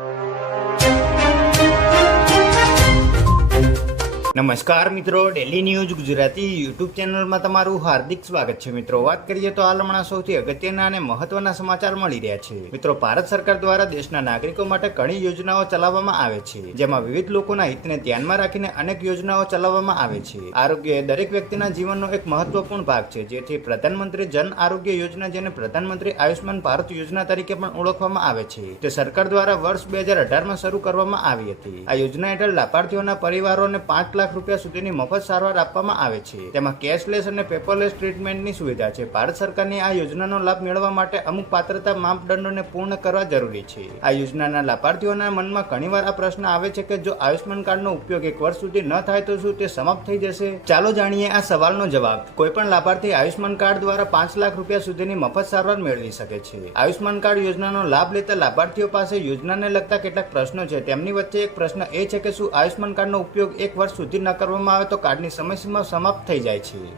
you. નમસ્કાર મિત્રો daily news Gujarati YouTube ચેનલમાં તમારું હાર્દિક સ્વાગત છે. મિત્રો, વાત કરીએ તો હાલ હમણાં સૌથી અગત્યના અને મહત્વના સમાચાર મળી રહ્યા છે. મિત્રો, ભારત સરકાર દ્વારા દેશના નાગરિકો માટે ઘણી યોજનાઓ ચલાવવામાં આવે છે, જેમાં વિવિધ લોકોના હિતને ધ્યાનમાં રાખીને અનેક યોજનાઓ ચલાવવામાં આવે છે. આરોગ્ય એ દરેક વ્યક્તિના જીવનનો એક મહત્વપૂર્ણ ભાગ છે, જેથી પ્રધાનમંત્રી જન આરોગ્ય યોજના, જેને પ્રધાનમંત્રી આયુષ્માન ભારત યોજના તરીકે પણ ઓળખવામાં આવે છે, તે સરકાર દ્વારા વર્ષ બે હજાર અઢારમાં શરૂ કરવામાં આવી હતી. આ યોજના હેઠળ લાભાર્થીઓના પરિવારોને પાંચ લાખ રૂપિયા સુધીની મફત સારવાર આપવામાં આવે છે. તેમાં કેશલેસ અને પેપરલેસ ટ્રીટમેન્ટની સુવિધા છે. ભારત સરકારની આ યોજનાનો લાભ મેળવવા માટે અમુક પાત્રતા માપદંડોને પૂર્ણ કરવા જરૂરી છે. આ યોજનાના લાભાર્થીઓના મનમાં ઘણીવાર આ પ્રશ્ન આવે છે કે જો આયુષ્યમાન કાર્ડનો ઉપયોગ એક વર્ષ સુધી ન થાય તો શું તે સમાપ્ત થઈ જશે? ચાલો જાણીએ આ સવાલનો જવાબ. કોઈ પણ લાભાર્થી આયુષ્યમાન કાર્ડ દ્વારા પાંચ લાખ રૂપિયા સુધીની મફત સારવાર મેળવી શકે છે. આયુષ્યમાન કાર્ડ યોજનાનો લાભ લેતા લાભાર્થીઓ પાસે યોજનાને લગતા કેટલાક પ્રશ્નો છે. તેમની વચ્ચે એક પ્રશ્ન એ છે કે શું આયુષ્માન કાર્ડનો ઉપયોગ એક વર્ષ સુધી ન કરવામાં આવે તો કાર્ડની સમયસીમા સમાપ્ત થઈ જાય છે.